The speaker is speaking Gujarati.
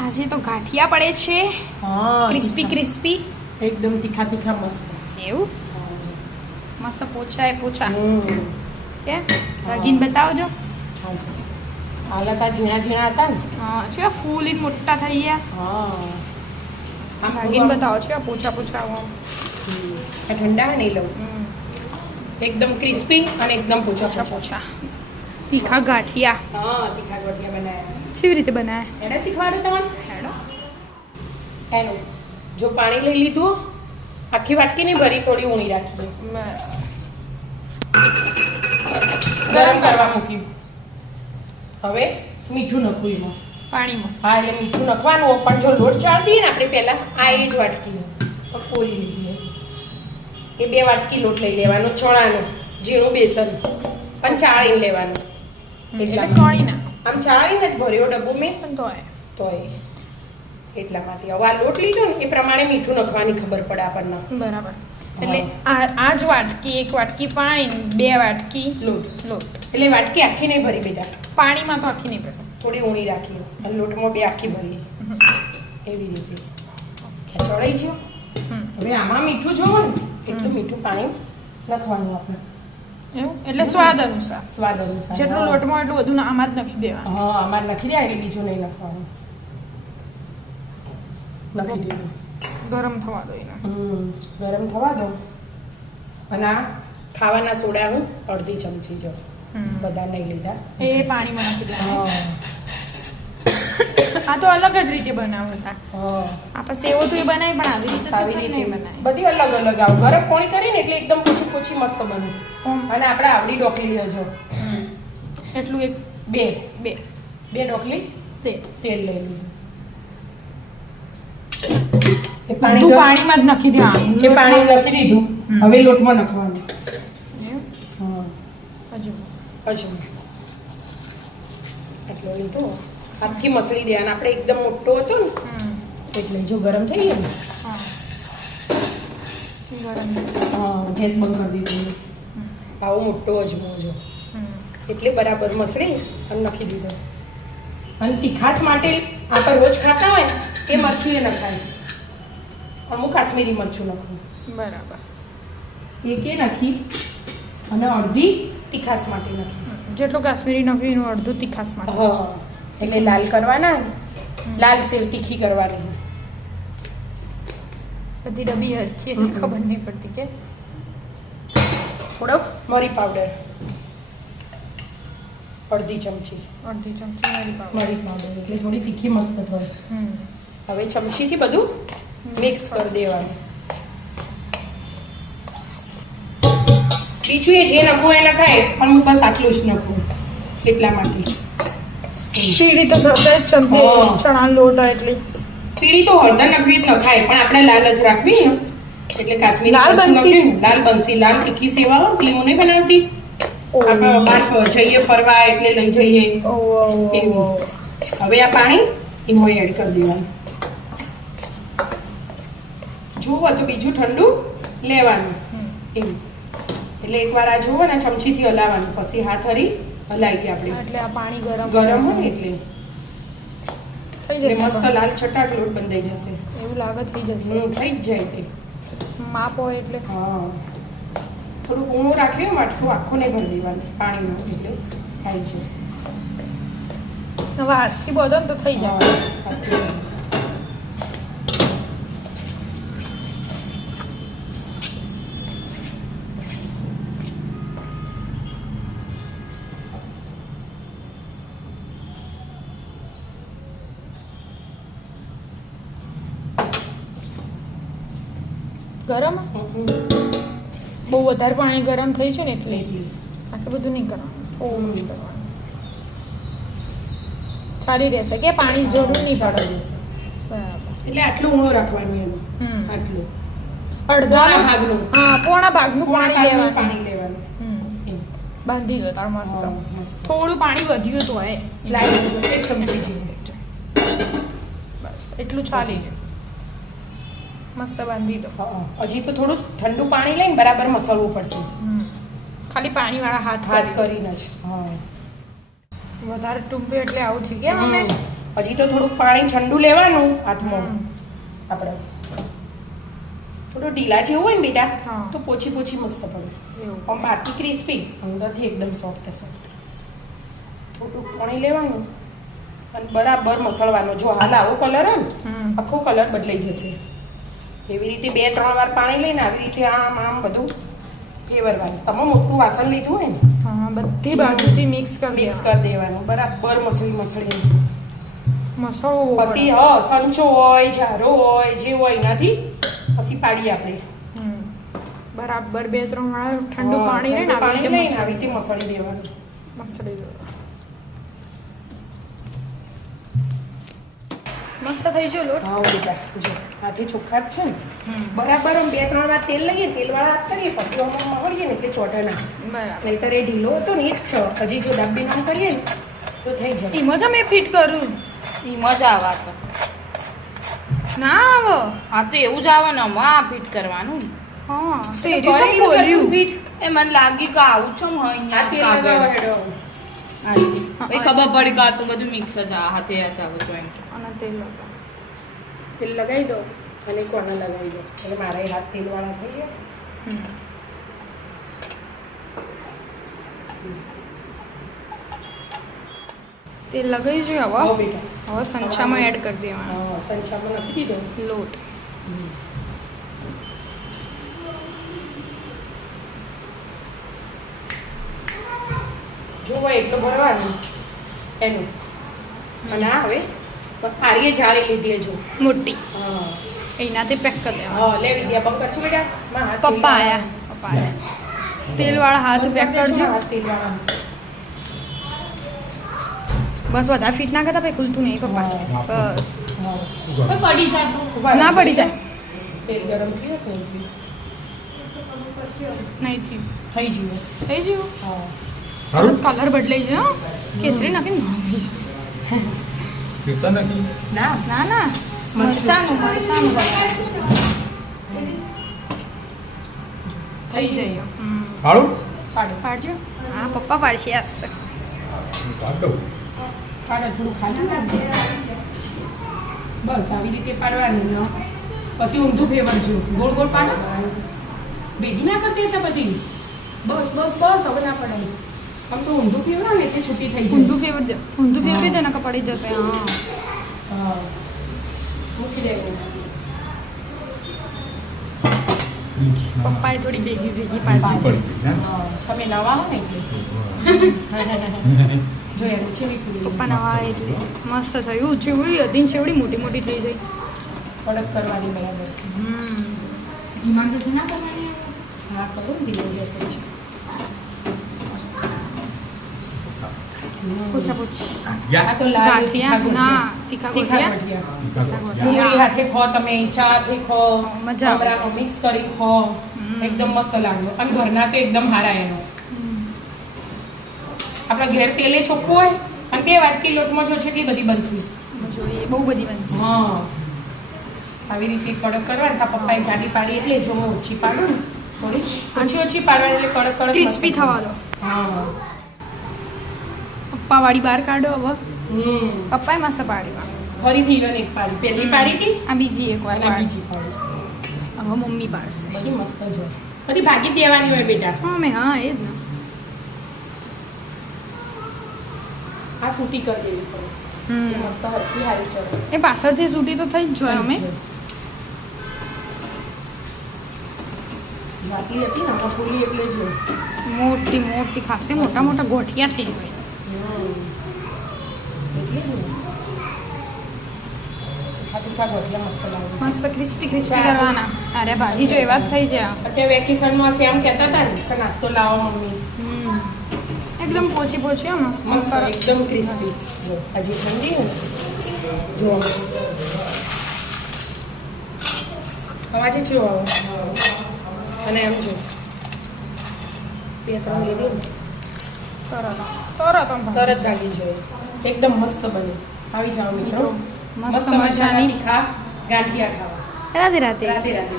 આજે તો ગાંઠિયા પડે છે. હા, ક્રિસ્પી ક્રિસ્પી એકદમ તીખા તીખા મસ્ત. એવું મસ્ત પોચા પોચા હમ. કે લગીન બતાવજો. હાજી. હાલકા ઝીણા ઝીણા હતા ને. હા છે ફૂલ ઇન મોટા થઈ ગયા. હા. લગીન બતાવો છે પોચા પોચા. આ ઠંડા હે નહીં લઉં. એકદમ ક્રિસ્પી અને એકદમ પોચા પોચા પોચા. પોચા તીખા ગાંઠિયા. હા, તીખા ગાંઠિયા બનાવ્યા. કેવી રીતે બનાવ્યા? એને શીખવાડું તમને? હેડો. એનું જો પાણી લઈ લીધું, આખી વાટકી નહીં ભરી, થોડી ઊણી રાખીએ. ગરમ કરવા મૂક્યું. હવે મીઠું નાખવું એમાં. પાણીમાં. હા, એટલે મીઠું નાખવાનું. પણ જો લોટ ચાળી દઈએ ને આપણે પહેલા, આ એ જ વાટકી કોરી લીધી. એ 2 વાટકી લોટ લઈ લેવાનો, ચણાનો, ઝીણું બેસન, પણ ચાળીને લેવાનું. એટલે ચોળી ના આમ ચાળીને જ ભર્યો ડબ્બો મેં પણ તો તોય એટલા માટે. હવે આ લોટ લીધો ને એ પ્રમાણે મીઠું નાખવાની ખબર પડે આપણને. બરાબર. એટલે આ જ વાટકી, 1 વાટકી પાણી, 2 વાટકી લોટ. લોટ. એટલે વાટકી આખી નહીં ભરી બેટા, પાણીમાં તો આખી નહીં પડે. થોડી ઊણી રાખી અને લોટમાં 2 આખી ભરી એવી રીતે ચડાઈ ગયો. હવે આમાં મીઠું જોવો ને એટલું મીઠું પાણી નાખવાનું આપણે. એવું એટલે સ્વાદ અનુસાર. સ્વાદ અનુસાર. જેટલું લોટમાં એટલું બધું આમાં જ નાખી દેવાનું. હા, આમાં નાખી દે એટલે બીજું નહીં નાખવાનું. નાખી દીધું. ગરમ થવા દો એને. ગરમ થવા દો. અને આ ખાવાના સોડા હું અડધી ચમચી જો, બધા નહીં લીધા, એ પાણીમાં નાખી દેવાનું. હા. આ તો અલગ જ રીતે બનાવું હતા. હા, આપણે સેવો તો એ બનાવી પણ આવી રીતે તો આવી નહીં રીતે બનાવી. બધી અલગ અલગ આવ. ગરમ પાણી કરીને એટલે એકદમ પોચી પોચી મસ્ત બને. અને આપણે આવડી ડોકલી જો એટલું એક બે બે ડોકલી તે તેલ લઈ લીધું. એ બધું પાણીમાં જ નાખી દેવાનું. એ પાણી નાખી દીધું. હવે લોટમાં નાખવાનું. હા, હજુ એટલો લીધો. હાથથી મસળી દેવાનું. આપણે એકદમ મોટો હતો ને એટલે જો ગરમ થઈ ગયો ને. ગરમ. હા, ગેસ બંધ કરી દીધું. આવો મોટો અજમો જો એટલે બરાબર મસળી અને નાખી દીધો. અને તીખાસ માટે આપણે રોજ ખાતા હોય ને એ મરચું એ નખાય. અમુક કાશ્મીરી મરચું નાખવું. બરાબર. એક એ નાખી અને અડધી તીખાસ માટે નાખી. જેટલું કાશ્મીરી નાખ્યું એનું અડધું તીખાસ માટે. હા, એટલે લાલ કરવાના, લાલ સેવ તીખી કરવાની. બધી ડબ્બી હરખી એટલે ખબર નહીં પડતી કે. થોડોક મરી પાવડર અડધી ચમચી મરી પાવડર. મરી પાવડર એટલે થોડી તીખી મસ્ત થાય. હવે ચમચીથી બધું મિક્સ કરી દેવાનું. બીજું એ જે નખવું એ નખાય, પણ હું બસ આટલું જ નખું એટલા માટે. શીડી તો થશે જ ચણા લોટ એટલી પીળી તો હળદર નખવી જ નખાય, પણ આપણે લાલ જ રાખવી ને એટલે કાશ્મીરી લાલ મરચું બનસી? નાખ્યું ને, લાલ બનસી, લાલ તીખી સેવ આવે પેલી હું નહીં બનાવતી. આપણે બહાર જઈએ ફરવા એટલે લઈ જઈએ એવું. હવે આ પાણી એમાં એડ કરી દેવાનું. જુઓ તો બીજું ઠંડુ લેવાનું એવું. એટલે એકવાર આ જુઓ ને ચમચીથી હલાવવાનું, પછી હાથ હરી હલાવી આપણે. એટલે આ પાણી ગરમ હોય ને એટલે થઈ એટલે જશે. મસ્ત લાલ છટાક લોટ બંધાઈ જશે. એવું લાગે થઈ જશે. થઈ જ જાય તે. માપ હોય એટલે હા, થોડુંક ઊણું રાખ્યું માટલું આખું નહીં ભરી દેવાનું પાણીનું એટલે થાય છે. હવે હાથથી બધો ને તો થઈ જાય. ગરમ બહુ વધારે પાણી ગરમ થઈ છે ને એટલે આટલું બધું નહીં કરવાનું, થોડું જ કરવાનું. ચાલી રહેશે કે પાણી જરૂર નહીં પડે. બરાબર. એટલે આટલું ઊણું રાખવાનું એનું. આટલું અડધા ભાગનું. હા, પોણા ભાગનું પાણી લેવાનું. પાણી લેવાનું. બાંધી દો તાર મસ્ત. હા, મસ્ત. થોડું પાણી વધ્યું તો હોય સ્લાઇડ 1 ચમચી જેવું. બસ એટલું ચાલી જાય. મસ્ત બાંધી દો. હજી તો થોડું ઠંડુ પાણી લઈને બરાબર મસળવું પડશે. ખાલી પાણીવાળા હાથ કરીને જ. હા, વધારે ટૂંપે એટલે આવું થયું કે અમે હજી તો થોડુંક પાણી ઠંડુ લેવાનું હાથમાં આપણે થોડું ઢીલા જેવું હોય ને બેટા હા. તો પોછી પોછી મસ્ત પડે એવું. આમ બહારથી ક્રિસ્પી અંદરથી એકદમ સોફ્ટ સોફ્ટ થોડુંક પાણી લેવાનું અને બરાબર મસળવાનો જો હાલ આવો કલર હે ને આખો કલર બદલાઈ જશે એવી રીતે 2-3 વાર પાણી લઈને આવી રીતે આમ આમ બધું ફેરવવાનું તમે મોટું વાસણ લીધું હોય ને હા બધી બાજુથી મિક્સ કરી દેવાનું બરાબર મસળી મસાલો પછી સંચો હોય જારો હોય જે હોય એનાથી પછી પાડીએ આપણે બરાબર 2-3 વાર ઠંડુ પાણી રહે ને પાણી લઈને આવી રીતે મસળી દેવાનું મસળી દેવાનું મસ્ત થઈ ગયો લોટ હા બેટા જો હાથે ચોખ્ખા જ છે ને બરાબર આમ 2-3 વાર તેલ લઈએ તેલવાળા હાથ કરીએ પછી આમ મહળીએ ને એટલે ચોટે ના બરાબર નહીતર એ ઢીલો હતો ને એ જ છે હજી જો ડાબી નામ કરીએ ને તો થઈ જાય એમાં જ મેં ફિટ કરું ઈ મજા આવે આ તો ના આવો હા તો એવું જ આવે ને આમાં ફિટ કરવાનું ને. હા તો એ કરેલું છે તું બોલ્યું ફીટ એ મને લાગી કે આવું છે આ અહીંયા તેલ કાગળ. લગાવો હેડો હા, એ ખબર પડી કે આ તો બધું મિક્સ જ આ હાથે આ ચાવે જોઈન્ટ અને તેલ લગાવ તેલ લગાવી દો અને કોને લગાવી દો એટલે મારા હાથ તેલવાળા થઈ જાય તેલ લગાવી જોઈએ હા હવે બેટા હવે સંચામાં એડ કરી દેવાનું હા સંચામાં નાખી દીધો લોટ જોવો એટલું ભરવાનું એનું અને આ હવે આરીએ જાળી લીધી જો મોટી હા એનાથી પેક કરી દેવાનું હા લે વિદ્યા બંધ કરજો બેટા મારા હાથ પપ્પા આયા તેલવાળા હાથ પેક કરજો હાથ તેલવાળા બસ વધારે ફિટ ના કરતા પછી ખુલતું નહીં પપ્પા બસ હા કોઈ પડી જાય તો ના પડી જાય તેલ ગરમ થયું કે નહીં નહીં થયું થઈ ગયું થઈ ગયું હા સારું કલર બદલાઈ ગયો હો. કેસરી નાખીને ધોળો થઈ ગયો પીતા નથી ના ના ના મરચાનું બનાવ્યું. થઈ જાય સારું પાડો પાડજો હા પપ્પા પાડશે આસ્ત પાડો પાડો થોડું ખાલી બસ આવી રીતે પાડવાનું ને પછી ઊંધું ફેવરજો ગોળ ગોળ પાડો ભેગી ના કરતી હતા પછી બસ બસ બસ હવે ના પડાય આમ તો ઊંધું ફેવરાવ ને એટલે છૂટી થઈ જાય ઊંધું ફેવર દે ઊંધું ફેવરી દે ને પડી જશે હા હા મૂકી દેવું પપ્પાએ થોડી ભેગી ભેગી પાડી પડી ગઈ, હા તમે નવા હો ને એટલે જો યાર છે ને પપ્પા નવા એટલે મસ્ત થયું ચેવડી હતી ચેવડી મોટી મોટી થઈ ગઈ કડક કરવાની બરાબર ધીમા ગેસે ના કરવાની હા કરો ને ધીરે ગેસે છે પૂછા પૂછ આ તો લાલ ગાંઠિયા ના તીખા તીખા ગોઠિયા ગોઠિયા ડુંગળી હાથે ખો તમે ચાથી ખો મજા આવે. મમરામાં મિક્સ કરી ખો એકદમ મસ્ત લાગ્યો અને ઘરના તો એકદમ હારા એનો આપણા ઘેર તેલે ચોખ્ખું હોય અને 2 વાટકી લોટમાં જો છે એટલી બધી બનશે જોઈએ બહુ બધી બનશે હા આવી રીતે કડક કરવાની તા પપ્પાએ જાડી પાડી એટલે જો હું ઓછી પાડું ને થોડી ઓછી પાડવાની એટલે કડક કડક ક્રિસ્પી થવા દો હા પપ્પા વાળી બહાર કાઢો હવે હમ પપ્પાએ મસ્ત પાડી વા ફરીથી ઈવન એક પાડી પહેલી પાડી હતી આ બીજી એક વાર અને આ બીજી પાડી હવે મમ્મી પાડશે બધી મસ્ત જ હોય બધી ભાગી દેવાની હોય બેટા હા મેં હા એ જ ને આ સૂટી કરી દેવી પડે એટલે મસ્ત હરખી હારી ચડે એ પાછળથી સૂટી તો થઈ જ જોઈએ અમે આટલી હતી ને આમાં પૂરી એટલે જ હોય મોટી મોટી ખાસી મોટા મોટા ગોઠિયા થઈ ગઈ એટલે જ ને તીખા ગોઠિયા મસ્ત લાગે મસ્ત ક્રિસ્પી ક્રિસ્પી કરવાના અરે ભાજી જો એવા જ થઈ જાય અત્યારે વેકેશનમાં શ્યામ કહેતા હતા ને કે નાસ્તો લાવો મમ્મી એકદમ પોચી પોચી આમાં મસ્ત એકદમ ક્રિસ્પી જો હજી ઠંડી ને જો અવાજ છે અને એમ જો 2-3 લીધી ને તરત તરત ભાગી જોઈએ એકદમ મસ્ત બને આવી જાઓ મિત્રો મસ્ત મસ્ત મજાના મજાની તીખા ગાંઠિયા ખાવા રાધે રાધે રાધે રાધે